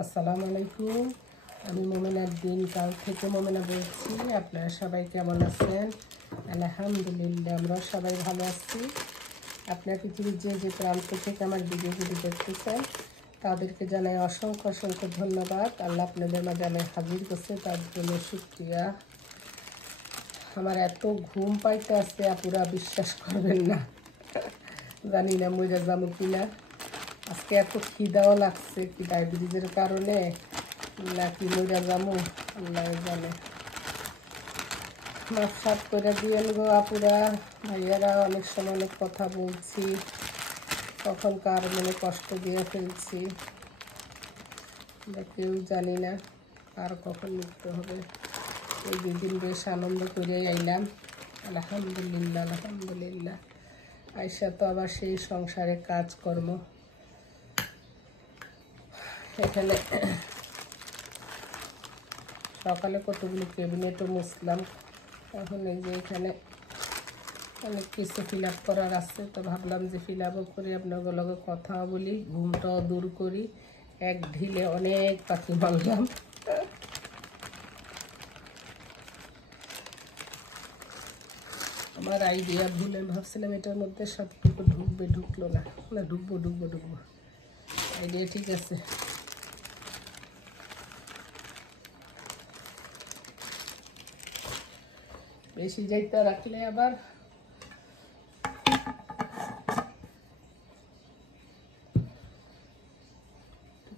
আসসালামু আলাইকুম। আমি মোমেনার দিনকাল থেকে মোমেনা বলছি। আপনারা সবাই কেমন আছেন? আলহামদুলিল্লাহ, আমরা সবাই ভালো আছি। আপনার পৃথিবীর যে প্রান্ত থেকে আমার ভিডিওগুলি দেখতেছেন তাদেরকে জানাই অসংখ্য অসংখ্য ধন্যবাদ। আল্লাহ আপনাদের মাঝে আমি হাজির করছে, তার জন্য শুকরিয়া। আমার এত ঘুম পাইতে আসছে, আপুরা বিশ্বাস করবেন না। জানি না মইরা যাবো কিনা। আজকে এত খিদাও লাগছে, কি ডায়াবেটিসের কারণে নাকি মইরা যাবো আল্লাহ জানে। মাছ সাফ করে দিয়েন গো আপুরা ভাইয়ারা। অনেক সময় অনেক কথা বলছি, কখন কার মনে কষ্ট দিয়ে ফেলছি কেউ জানি না, আর কখন মৃত্যু হবে। এই দুদিন বেশ আনন্দ করে আইলাম, আলহামদুলিল্লাহ আলহামদুলিল্লাহ। আইসা তো আবার সেই সংসারে কাজকর্ম। এখানে সকালে কতগুলো ক্যাবিনেটও মুছলাম। এখন এই যে এখানে অনেক কিছু ফিল আপ করার আছে, তো ভাবলাম যে ফিল আপও করি, আপনাদের লগে কথা বলি, ঘুমটাও দূর করি। এক ঢিলে অনেক পাখি মারলাম। আমার আইডিয়া ভুলে ভাবছিলাম এটার মধ্যে সবটুকু ঢুকবে, ঢুকলো না। না, ঢুকবো ঢুকবো ঢুকবো, আইডিয়া ঠিক আছে। বেশি যাইতে রাখলে আবার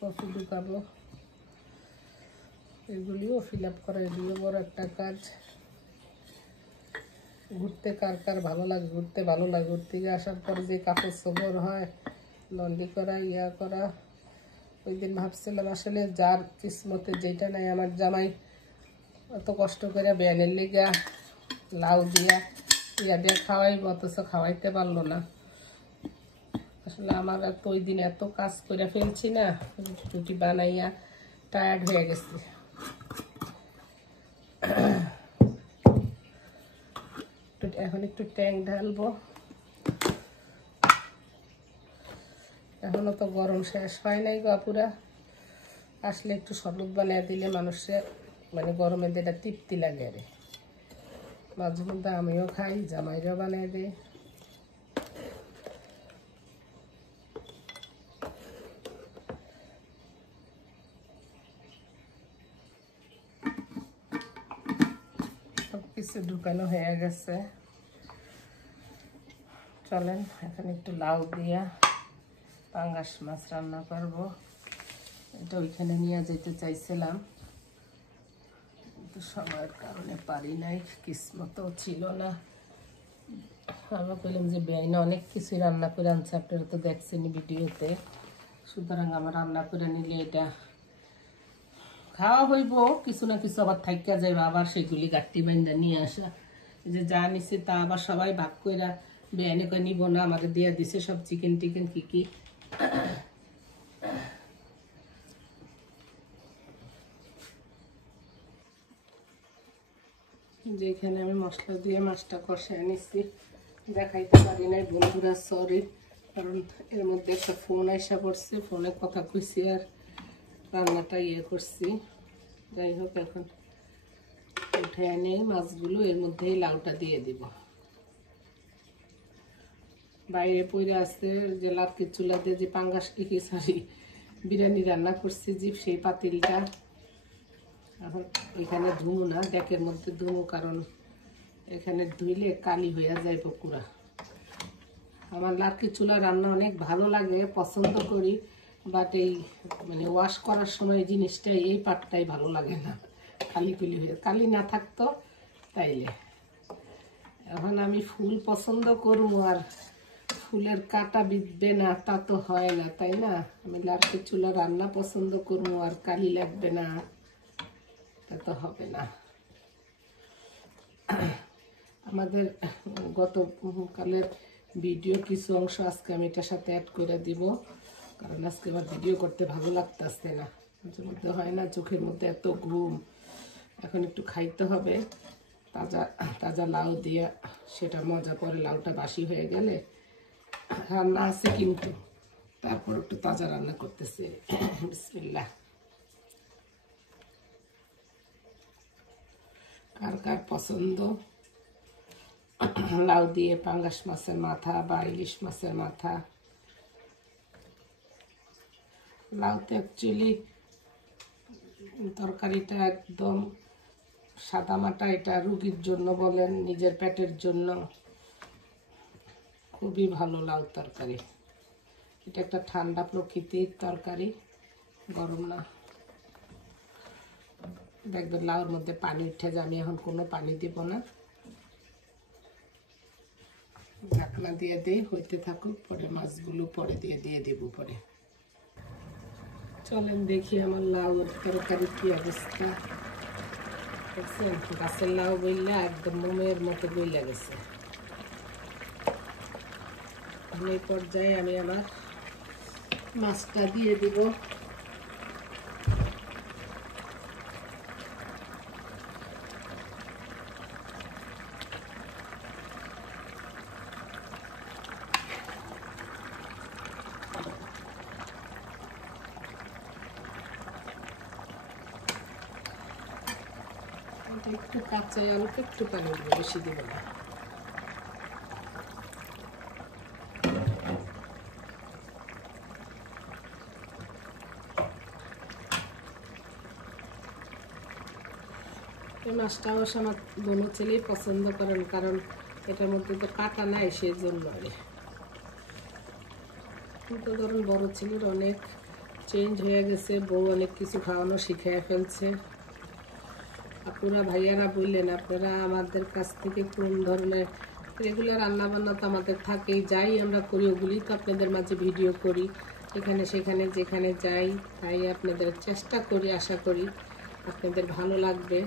কফি ঢুকাবো। এগুলিও ফিল আপ করা, এগুলো বড় একটা কাজ। ঘুরতে কার কার ভালো লাগে? ঘুরতে ভালো লাগে। ঘুরতে গিয়ে আসার পর যে কাপড় চোপড় হয়, লন্ড্রি করা, ইয়া করা। ওই দিন ভাবছিলাম আসলে যার কিসমতে যেটা নাই, আমার জামাই অত কষ্ট করে ব্যানের লেগা লাউ দিয়া ইয়া দিয়ে খাওয়াইব, অথচ খাওয়াইতে পারলো না। আসলে আমার তো ওই দিন এত কাজ করে ফেলছি না, রুটি বানাইয়া টায়ার্ড হয়ে গেছি। এখন একটু ট্যাঙ্ক ঢালবো। এখনো তো গরম শেষ হয় নাই গো আপুরা। আসলে একটু শরবত বানিয়ে দিলে মানুষের মানে গরমে যেটা তৃপ্তি লাগে। আরে মাঝে মধ্যে আমিও খাই, জামাইরাও বানিয়ে দেয়। সব কিছু ঢুকানো হয়ে গেছে। চলেন এখন একটু লাউ দিয়া পাঙ্গাস মাছ রান্না করবো। এটা ওইখানে নিয়ে যেতে চাইছিলাম, কিন্তু সময়ের কারণে পারি নাই, কিসমতও ছিল না। আমরা বললাম যে বেআইনা অনেক কিছুই রান্না করে আনছে, আপনারা তো দেখছেন ভিডিওতে। সুতরাং আমার রান্না করে নিলে এটা খাওয়া হইব, কিছু না কিছু আবার থাইকা যাইব, আবার সেগুলি গাট্টি বাইন্দা নিয়ে আসা। এই যে যা নিছে তা আবার সবাই ভাগ কইরা বেআইনে করে নিব না, আমাদের দিয়া দিছে সব চিকেন টিকেন কি কি। যেখানে আমি মশলা দিয়ে মাছটা কষায় নিচ্ছি, দেখাইতে পারি নাই বন্ধুরা, সরি। কারণ এর মধ্যে একটা ফোন আইসা পড়ছে, ফোনে কথা কইছি আর রান্নাটা ইয়ে করছি। যাই হোক, এখন উঠে এনে মাছগুলো এর মধ্যে লাউটা দিয়ে দিব। বাইরে পড়ে আসতে যে লাটকির চুলা দিয়ে যে পাঙ্গাস কি সরি বিরিয়ানি রান্না করছি যে সেই পাতিলটা এখন এখানে ধুমু না, ডেকের মধ্যে ধুমু, কারণ এখানে ধুইলে কালি হয়ে যায় পুকুরা। আমার লাটকির চুলা রান্না অনেক ভালো লাগে, পছন্দ করি, বাট এই মানে ওয়াশ করার সময় জিনিসটাই এই পাটটাই ভালো লাগে না, কালি কুলি হয়ে, কালি না থাকতো তাইলে। এখন আমি ফুল পছন্দ করবো আর ফুলের কাটা বিঁধবে না তা তো হয় না, তাই না? আমি লাটকির চুলা রান্না পছন্দ করবো আর কালি লাগবে না, তা তো হবে না। আমাদের গতকালের ভিডিও কিছু অংশ আজকে আমি এটার সাথে অ্যাড করে দিব, কারণ আজকে আমার ভিডিও করতে ভালো লাগতেছে না, মাঝে মধ্যে হয় না, চোখের মধ্যে এত ঘুম। এখন একটু খাইতে হবে তাজা তাজা লাউ দিয়ে, সেটা মজা। পরে লাউটা বাসি হয়ে গেলে রান্না আছে, কিন্তু তারপর একটু তাজা রান্না করতেছে। বিসমিল্লাহ। কার কার পছন্দ লাউ দিয়ে পাঙ্গাস মাছের মাথা বা ইলিশ মাছের মাথা। লাউতে অ্যাকচুয়ালি তরকারিটা একদম সাদামাটা, এটা রুগীর জন্য বলেন, নিজের পেটের জন্য খুবই ভালো লাউ তরকারি। এটা একটা ঠান্ডা প্রকৃতির তরকারি, গরম না। দেখবেন লাউর মধ্যে পানি উঠে যায়, আমি এখন কোনো পানি দিব না, ঢাকনা দিয়ে দিই, হইতে থাকুক, পরে মাছগুলো পরে দিয়ে দেব পরে। চলেন দেখি আমার লাউ তরকারি কি অবস্থা। দেখছেন গাছের লাউ বইলা একদম মোমের মতো বইলা গেছে। এই পর্যায়ে আমি আমার মাছটা দিয়ে দিব। একটু কাঁচা, অল্প একটু পানি দিব, বেশি দিব না। এই মাছটা অবশ্য আমার বোনো ছেলেই পছন্দ করেন, কারণ এটার মধ্যে তো কাটা নাই, সেই জন্য। কিন্তু ধরুন বড় ছেলের অনেক চেঞ্জ হয়ে গেছে, বউ অনেক কিছু খাওয়ানো শিখিয়ে ফেলছে। আপুরা ভাইয়ারা বললেন, আপনারা আমাদের কাছ থেকে কোন ধরনের রেগুলার রান্না বান্না তো আমাদের থাকেই, যাই আমরা করি ওগুলি তো আপনাদের মাঝে ভিডিও করি, এখানে সেখানে যেখানে যাই, তাই আপনাদের চেষ্টা করি, আশা করি আপনাদের ভালো লাগবে।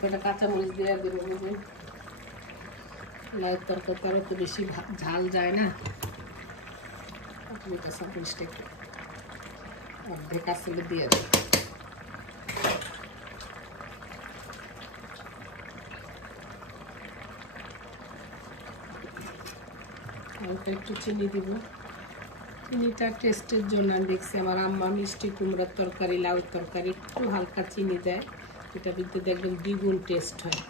কটা কাঁচামরিচ দেওয়া দেবো, বুঝলেন লাউয়ের তরকারি তো বেশি ঝাল যায় না, কাঁচামরিচটা একটু অর্ধেক আসলে দিয়ে দেবো। হালকা একটু চিনি দিব, চিনিটা টেস্টের জন্য। আমি দেখছি আমার আম্মা মিষ্টি কুমড়ার তরকারি, লাউয়ের তরকারি একটু হালকা চিনি দেয়, এটা কিন্তু একদম দ্বিগুণ টেস্ট হয়।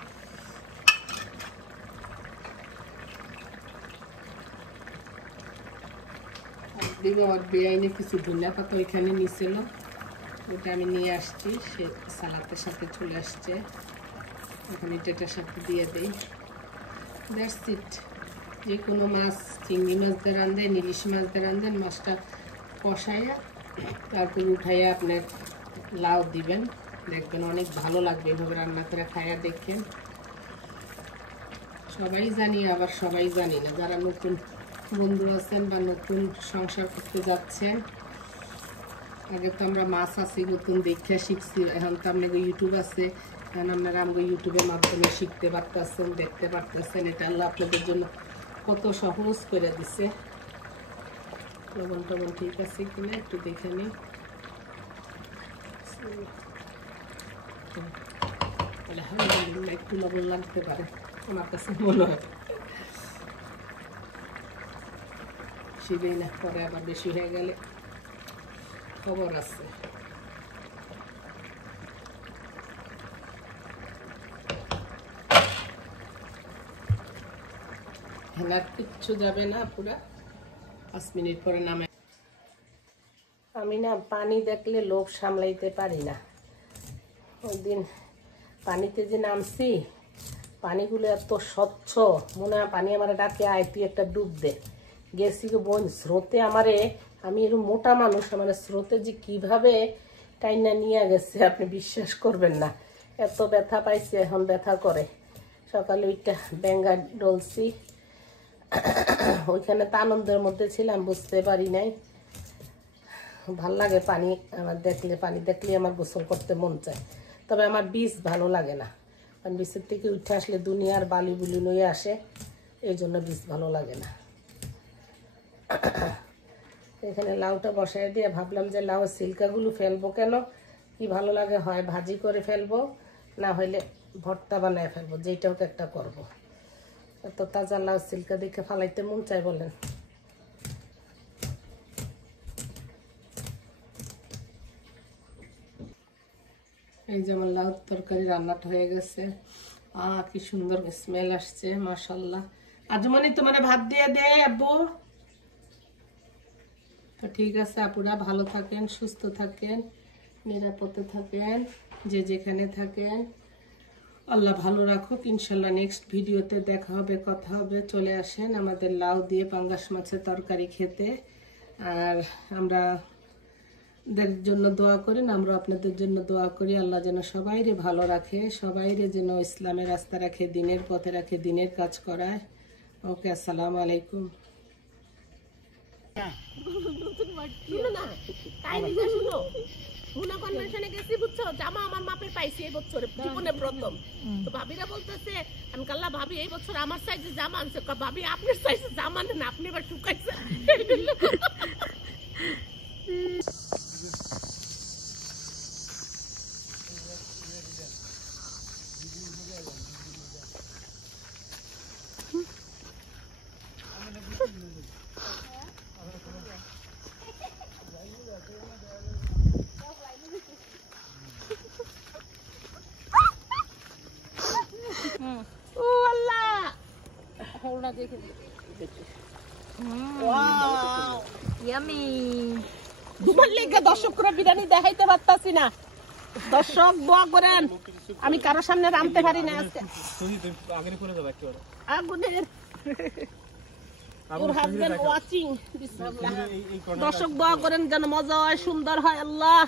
দিব আমার বেআইনে কিছু ধনিয়া পাতা ওইখানে নিছিল, ওটা আমি নিয়ে আসছি, সে সালাদের সাথে চলে আসছে, এখন এটার সাথে দিয়ে দিই। That's it. যে কোনো মাছ, চিংড়ি মাছ দিয়ে রান্ধেন, ইলিশ মাছ দিয়ে রান্ধেন, মাছটা কষাইয়া তারপর উঠাইয়া আপনার লাউ দিবেন, দেখবেন অনেক ভালো লাগবে। এভাবে রান্না করে খাইয়া দেখেন। সবাই জানি, আবার সবাই জানি না, যারা নতুন বন্ধু আছেন বা নতুন সংসার করতে যাচ্ছেন, আগে তো আমরা মাছ আছি নতুন দেখে শিখছি, এখন তো আপনাকে ইউটিউব আছে, এখন আপনারা আমাকে ইউটিউবের মাধ্যমে শিখতে পারতেছেন, দেখতে পারতেছেন। এটা আল্লাহ আপনাদের জন্য কত সহজ করে দিছে। লবণ টবণ ঠিক আছে কিনা একটু দেখে নিই। আলহামদুলিল্লাহ, একটু লবণ লাগতে পারে আমার কাছে মনে হয়, শিবেই না, পরে আবার বেশি হয়ে গেলে খবর আছে। হেলার কিচ্ছু যাবে না, পুরা 5 মিনিট পরে নামে। আমি না পানি দেখলে লোভ সামলাইতে পারি না। ওই দিন পানিতে যে নামছি, পানিগুলো এত স্বচ্ছ, মনে হয় পানি আমার ডাকে, আয় তুই একটা ডুব দে। গেছি গো বোন, স্রোতে আমারে, আমি এরকম মোটা মানুষ, আমার স্রোতে যে কিভাবে টাইনা নিয়ে গেছে আপনি বিশ্বাস করবেন না। এত ব্যথা পাইছে, এখন ব্যথা করে। সকালে ওইটা ব্যাঙ্গা ডলছি, ওইখানে তো আনন্দের মধ্যে ছিলাম, বুঝতে পারি নাই। ভাল লাগে পানি আমার দেখলে, পানি দেখলে আমার গোসল করতে মন চায়। তবে আমার বীজ ভালো লাগে না, কারণ বীজের থেকে উঠে আসলে দুনিয়ার বালি বুলি নিয়ে আসে, এই জন্য বীজ ভালো লাগে না। এখানে লাউটা বসাই দিয়ে ভাবলাম যে লাউ সিল্কাগুলো ফেলবো কেন, কি ভালো লাগে, হয় ভাজি করে ফেলবো, না হইলে ভর্তা বানায় ফেলবো, যেইটা হোক একটা করবো। এত তাজা লাউ সিল্কা দেখে ফালাইতে মন চাই বলেন। এই যে আমার লাউ তরকারি রান্নাটা হয়ে গেছে। কি সুন্দর স্মেল আসছে, মাশাআল্লাহ। আজমনি তোমার ভাত দিয়ে দে আব্বু। তো ঠিক আছে আপুরা, ভালো থাকেন, সুস্থ থাকেন, নিরাপদে থাকেন, যে যেখানে থাকেন। আল্লাহ ভালো রাখুক। ইনশাল্লাহ নেক্সট ভিডিওতে দেখা হবে, কথা হবে। চলে আসেন আমাদের লাউ দিয়ে পাঙ্গাস মাছের তরকারি খেতে। আর আমরা জন্য দোয়া করেন, আমরা আপনাদের জন্য দোয়া করি। আল্লাহ যেন সবাইরে ভালো রাখে, সবাইরে যেন ইসলামের রাস্তা রাখে, দিনের পথে রাখে, দিনের কাজ করায়। ওকে, আসসালামু আলাইকুম। জামা আমার মাপের পাইছি এই বছর জীবনে প্রথম। তো ভাবিরা বলতেছে, আমি কাল্লা ভাবি এই বছর আমার সাইজে জামা আনছে। ভাবি আপনার সাইজে জামা নেন, আপনি এবার শুকাইছেন। ও আল্লাহ, ওনা দেখে ওয়াও ইয়ামি। তোমার লেগে দর্শকরা বিরিয়ানি দেখাইতে পারতাছি না। দর্শক দোয়া করেন, আমি কারো সামনে রামতে পারি না আজকে। আগুনের ওয়াচিং। দর্শক দোয়া করেন যেন মজা হয়, সুন্দর হয়। আল্লাহ